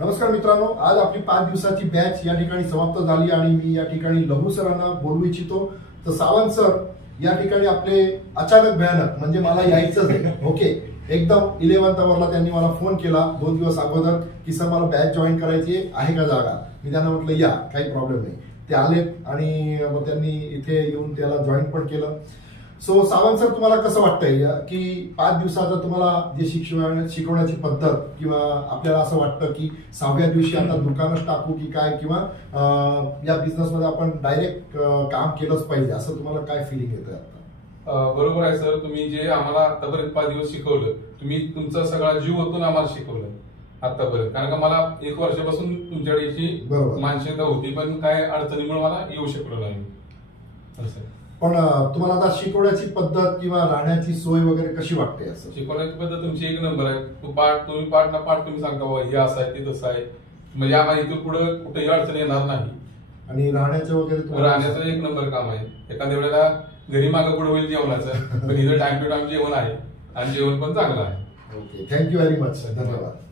नमस्कार मित्रांनो, आज आपली 5 दिवसाची बॅच या ठिकाणी समाप्त झाली आणि मी या ठिकाणी लघु सरांना बोलू इच्छितो। तर सावंत सर या ठिकाणी आपले अचानक भयानक म्हणजे मला यायचंच आहे, ओके, एकदम 11th आवरला त्यांनी मला फोन केला 2 दिवस अगोदर की सर मला बॅच जॉईन करायची आहे का जागा। मी त्यांना म्हटलं या, काही प्रॉब्लेम नाही। ते आलेत आणि मग त्यांनी इथे येऊन त्याला जॉईन पण केलं। सो सावंत सर, तुम्हाला कसं वाटतंय की 5 दिवसाचा तुम्हाला जे शिकवण्याची पद्धत किंवा आपल्याला असं वाटतं की 6व्या दिवशी आता दुकानच टाकू की काय, किंवा या बिझनेस मध्ये आपण डायरेक्ट काम केलंच पाहिजे, असं तुम्हाला काय फिलिंग येतं आता? बरोबर आहे सर, तुम्ही जे आम्हाला आतापर्यंत 5 दिवस शिकवलं, तुम्ही तुमचा सगळा जीव ओतून आम्हाला शिकवलं आतापर्यंत। कारण का मला 1 वर्षापासून तुमच्याकडे मानसिकता होती, पण काय अडचणीमुळे मला येऊ शकलो नाही। पण तुम्हाला आता शिकवण्याची पद्धत किंवा राहण्याची सोय वगैरे कशी वाटते? असं शिकवण्याची पद्धत तुमची 1 नंबर आहे। तुम्ही पाठ ना पाठ तुम्ही सांगता बाबा हे असं आहे ते तसं आहे, म्हणजे आम्हाला इथून पुढे कुठेही अडचण येणार नाही। आणि राहण्याचं वगैरे राहण्याचं 1 नंबर काम आहे। एखाद्या वेळेला घरी मागं पुढे होईल जेवणाचं, पण इथं टाइम टू टाइम जेवण आहे आणि जेवण पण चांगलं आहे। Okay, thank you very much sir, धन्यवाद।